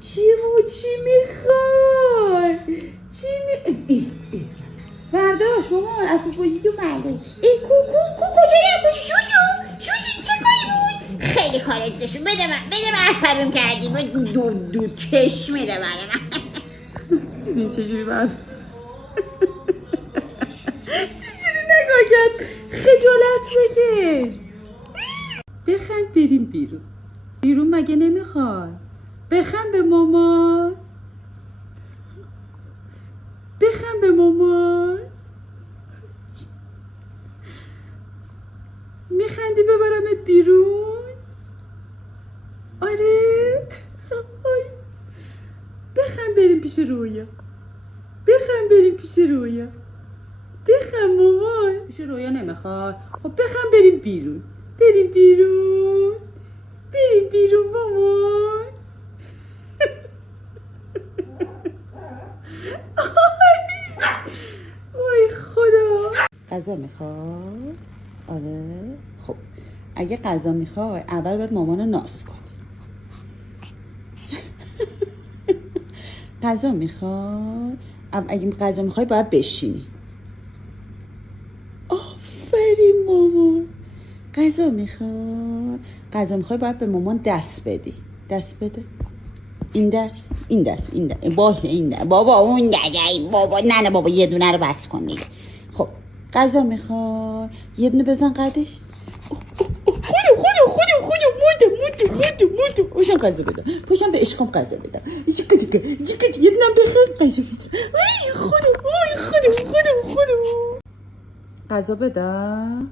چی میخوای؟ برداشت مامان از بودی تو مرده. ای کو کجا رفت؟ شوشو چه کاری بود؟ خیلی کار زشون. بده من عصبیم کردی. دود کش میره برای من. دیدین چجوری برد چجوری نگاه کرد؟ خجالت بکش. بخند بریم بیرون مگه نمیخوای؟ بخند به مامان. میخندی ببرمت بیرون؟ آره. آی. بخند بریم پیش رویا. بخند مامان. پیش رویا نمیخواد. خب بخند بریم بیرون مامان. وای خدا. غذا میخوای؟ آره. خب اگه غذا میخوای اول باید مامانو ناز کنی. غذا میخوای؟ اگه غذا میخوای باید بشینی. آفرین مامان. غذا میخوای باید به مامان دست بدی. دست بده. این دست. باشه این دست. بابا اون بابا نه بابا یه دونه رو بس کن دیگه. خب غذا میخوای؟ یه دونه بزن قدش. خودو پاشم غذا بدم. پاشم به عشقم غذا بدم. یه دونه بخور غذا بدم. وای خودو. غذا بدم.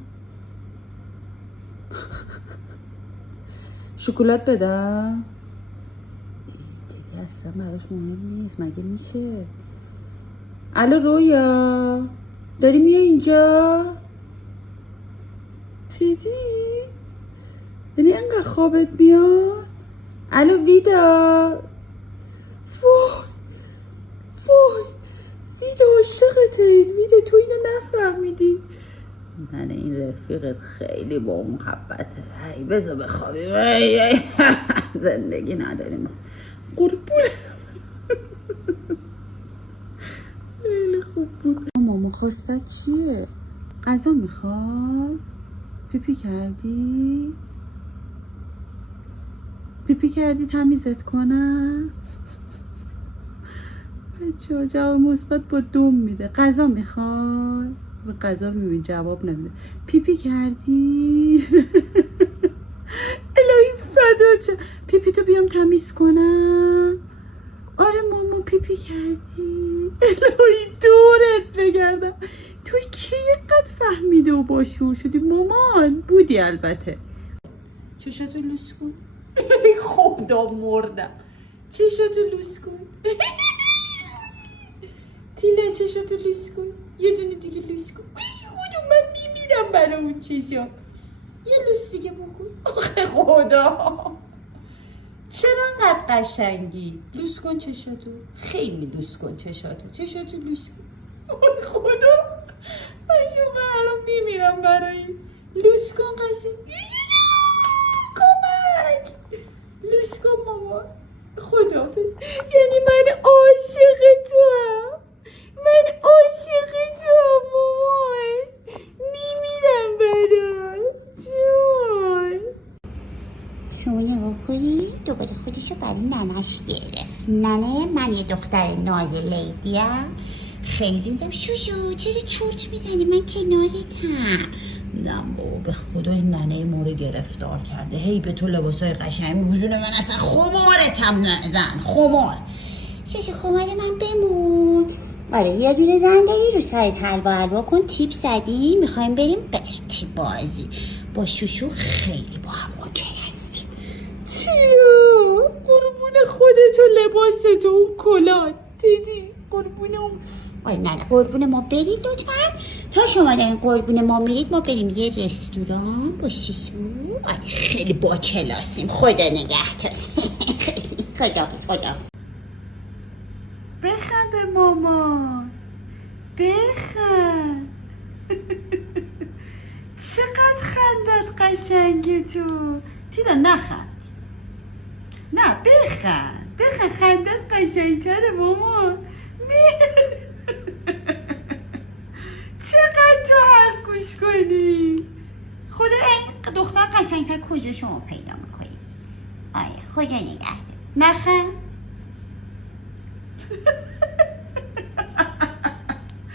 شکلات بدم. دیگه اصلا براش مهم نیست. مگه میشه؟ الو رویا داری میای اینجا؟ دیدی؟ یعنی انقدر خوابت میاد؟ الو ویدا. وای ویدا عاشقته. ویدا تو اینو نفهمیدی؟ نه این رفیقت خیلی با محبته. هی بذار بخوابیم. زندگی نداریم. قربون. خیلی خوب بود. ماما خواسته چیه؟ غذا میخواد؟ پیپی کردی تمیزت کنم؟ بچه جواب مثبت با دوم میده. غذا میخواد؟ به غذا میبین جواب نمیده. پیپی کردی؟ الهی فدا چه. پیپی تو بیام تمیز کنم؟ آره مامان پیپی کردی؟ الهی دورت بگردم. تو کی اینقدر فهمیده و باشور شدی؟ مامان بودی البته. چشاتو لوس کن. خوب دا مردم. چشاتو لوس کن. تیله چشاتو لوس کن. یه دونه دیگه لوس کن. خودم من میمیرم برای اون چشا. یه لوس دیگه بکن. آخه خدا چرا انقدر قشنگی؟ لوس کن چشاتو. خیلی لوس کن چشاتو لوس کن. خدا من الان میمیرم برای لوس کن قشنگ. کمک لوس کن مامان. خداحافظ. یعنی من عاشق توام مامان. میمیرم برای جون. شما نگاه کنی دوباره خودشو برای ننش گرفت. ننه من یه دختر ناز لیدیم. خیلی دوزم. شوشو چرا چرت میزنی؟ من کنارتم. نه بابا به خدا این ننه ما رو گرفتار کرده. هی به تو لباسای قشنگ میپوشونه. من اصلا خمارتم نزن. خمار شش خمار من بمون. آره یه دونه زندگی رو سایت حلوا کن. تیپ زدیم میخوایم بریم برتی بازی با شوشو. خیلی با هم اوکی هستیم. چیو قربون خودتو لباستو اون کلات دیدی؟ قربون اون. آره نه قربون ما برید لطفا. تا شما دارین قربون ما میرید ما بریم یه رستوران با شیشو. آره خیلی با کلاسیم. خدا نگهدار. خداحافظ. بخند به مامان. بخند. چقدر خندت قشنگه تو. تینا نخند. نه بخند. بخن خندت قشنگتره ماما. چقدر تو حرف گوش کنی. خدا این دختر قشنگتر کجا شما پیدا میکنی؟ آیا خدا نگهدار. نخن.